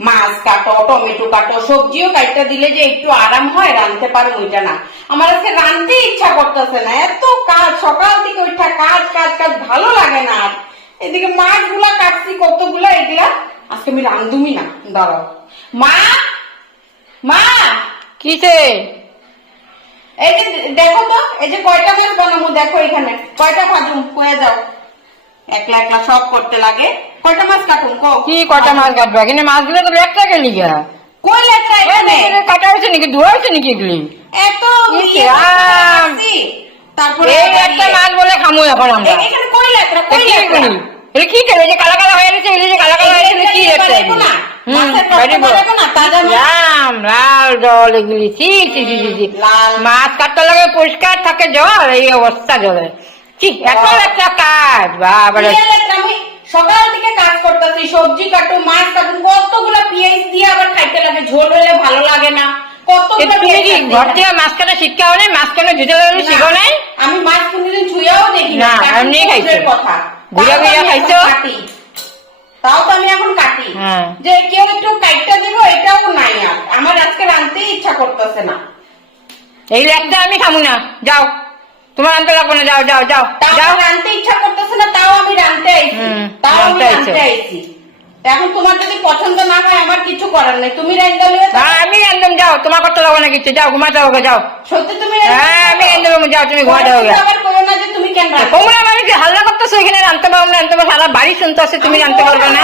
মাছ কাটো, টমেটো কাটো, সবজিও কাটতে দিলে যে একটু আরাম হয়, রাঁধতে পারো ওইটা না। আমার আজকে রাঁধতে ইচ্ছা করতেছে না, এত কাজ, সকাল থেকে ওইটা কাজ কাজ কাজ, ভালো লাগে না। আর এদিকে মাছগুলা কাটছি কতগুলা, এগুলা আজকে আমি রাঁধুমি না। দাঁড়াও মা, মা কিসে? এই যে দেখো তো, এই যে কয়টা মাছ বানাবো, দেখো এখানে কয়টা ভাজুম, কয়ে যাও। একলা একলা সব করতে লাগে। কয়টা মাছ কাটুন কো? কি কটা মাছ কাটবা? কিন্তু মাছগুলো তো একটা গেলি গা। কই লেখা এখানে? কাটা হয়েছে নাকি, ধোয়া হয়েছে নাকি এগুলি? এত ইস ইয়ে রাম। করছি। তারপরে এই একটা মাছ বলে খামু এখন আমরা। এখানে কই লেখা? তো কই কি লেখা? করি? এটা কি করে? এই যে কালা কালা হয়ে গেছে, এই যে কালা কালা হয়ে গেছে, কি এটা হচ্ছে পারবো না। মাছের রক্ত বাড়িব। পারবো না, তাজা মাছ। রাম লাল জল এগুলি, ছি ছি ছি ছি ছি। লাল। মাছ কাটতে লাগে পরিষ্কার থাকে জল, এই অবস্থা জলে। ঠিক এত একটা কাজ বাবারে। ইয়ে লেখা, আমি সকাল থেকে কাজ করতেছি, সবজি কাটু, মাছ কাটু, কতগুলা পেঁয়াজ দিয়ে আবার খাইতে লাগে, ঝোল হলে ভালো লাগে না। কতগুলো তুমি কি ঘর থেকে মাছ কাটা শিক্ষাও নেই? মাছ কেন জুতে শিখো নাই? আমি মাছ কোনদিন ছুঁয়াও দেখি না, না। এমনি খাইছো। কথা ঘুরে ঘুরে খাইছো। তাও তো আমি এখন কাটি। হ্যাঁ। যে কেউ একটু কাইটটা দিব, এটাও নাই। আর আমার আজকে রাঁধতেই ইচ্ছা করতেছে না। এই লেখটা আমি খামু না, যাও। তোমার আনতে লাগবে না, যাও যাও যাও তাও যাও। রাঁধতে ইচ্ছা করতেছে না, তাও আমি রাঁধতে আইছি। তাও আমি রাঁধতে আইছো। রাঁধতে আইছি। এখন তোমার যদি পছন্দ না হয়, আমার কিছু করার নেই, তুমি রাঁধতে লিও। আমি একদম যাও, তোমার করতে লাগবে না কিছু, যাও ঘুমাতে হবে, যাও। সত্যি তুমি হ্যাঁ আমি এনে দেবো, যাও তুমি ঘুমাতে হবে। আবার করো না যে তুমি কেন রাঁধছো? তোমরা মানে কি হাল্লা করতেছো এখানে? রাঁধতে পারবো না, রাঁধতে পারবো, সারা বাড়ি শুনতে আসছে, তুমি রাঁধতে পারবে না।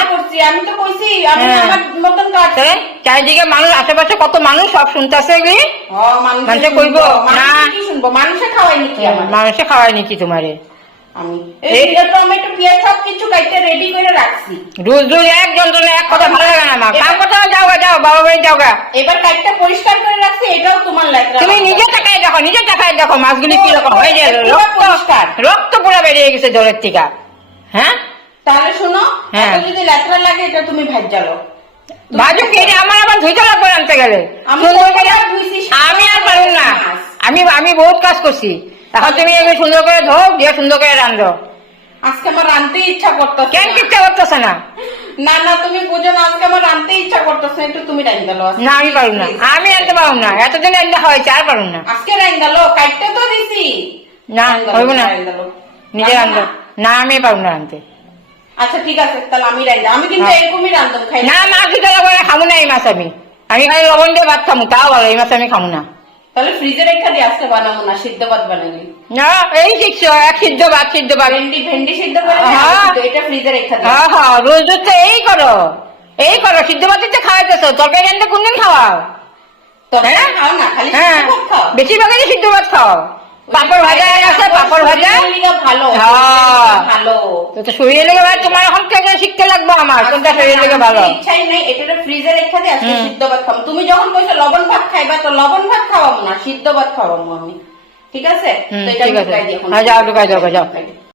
আমি তো কইছি আমি হ্যাঁ। আমার মতন কাজ। তাহলে চারিদিকে মানুষ, আশেপাশে কত মানুষ, সব শুনতে আসছে এগুলি। মানুষে কইব না। কি শুনবো? মানুষে খাওয়াই নাকি আমার? মানুষে খাওয়াই নাকি তোমারে? আমি এই টমেটো পেঁয়াজ সব কিছু কাটতে রেডি করে রাখছি। রোজ রোজ এক যন্ত্রণা, এক কথা ভালো লাগে না আমার। কাম করতে হবে, যাও গা, যাও বাবা বাড়ি যাও গা। এবার কাটতে পরিষ্কার করে রাখছি, এটাও তোমার লাগবে। তুমি নিজে তাকায় দেখো, নিজে তাকায় দেখো মাছগুলি কি রকম হয়ে যায়। রক্ত পুরা বেরিয়ে গেছে জলের থেকে। হ্যাঁ তাহলে শোনো, হ্যাঁ। এত যদি লেটরা লাগে, এটা তুমি ভাজ্জালো। ভাজু কেটে আমার আবার ধুইতে লাগবে আনতে গেলে। আমি সুন্দর করে কতবার ধুইছি, আমি আর পারুম না। আমি বহুত কাজ করছি। এখন তুমি এগুলো সুন্দর করে ধো, দিয়ে সুন্দর করে রান্ধো। আজকে আমার রাঁধতে ইচ্ছা করতেছে। কেন ইচ্ছা করতেছে না? না না, তুমি বুঝো না, আজকে আমার রাঁধতে ইচ্ছা করতেছে, একটু তুমি রাঁধালো। না আমি পারুম না, আমি আনতে পারুম না। এতদিন রান্না হয়েছে, আর পারুম না। আজকে রাঁধালো, কাটতে তো দিছি। না হইব না, রাঁধালো। নিজে রান্ধো। না আমি পারুম না রান্ধতে। আচ্ছা ঠিক আছে, তাহলে আমি রাঁধা। আমি কিন্তু এরকমই রাঁধতাম, খাই না মাছ দিতে লাগবে না, খামু না এই মাছ আমি। আমি খালি লবণ দিয়ে ভাত খামু, তাও ভালো। এই মাছ আমি খামু না। তাহলে ফ্রিজে রেখে দিয়ে আজকে বানাবো না, সিদ্ধ ভাত বানাবি। না এই শিখছো, এক সিদ্ধ ভাত, সিদ্ধ ভাত। ভেন্ডি সিদ্ধ করে এটা ফ্রিজে রেখে দিই। হ্যাঁ হ্যাঁ, রোজ রোজ তো এই করো, এই করো। সিদ্ধ ভাত দিতে খাওয়াইতেছো, তরকারি রান্না কোনদিন খাওয়াও? তরকারি খাও না, খালি হ্যাঁ সিদ্ধ ভাত খাও। বেশিরভাগই সিদ্ধ ভাত খাও। পাপড় ভাজা আছে, পাপড় ভাজা। ভালো হ্যাঁ। ভালো। তো শরীরে লেগে ভাই, তোমার এখন থেকে শিখতে লাগবে আমার কোনটা শরীরে লেগে ভালো। ইচ্ছাই নাই, এটা ফ্রিজে রেখে দিয়ে আজকে সিদ্ধ ভাত খাবো। তুমি যখন কইছো লবণ ভাত খাইবা, তো লবণ ভাত খাওয়াবো না, সিদ্ধ ভাত খাওয়াবো আমি। ঠিক আছে? তো এটা ঠিক আছে, ঢুকাই দিই এখন। হ্যাঁ যাও ঢুকাই দাও, যাও।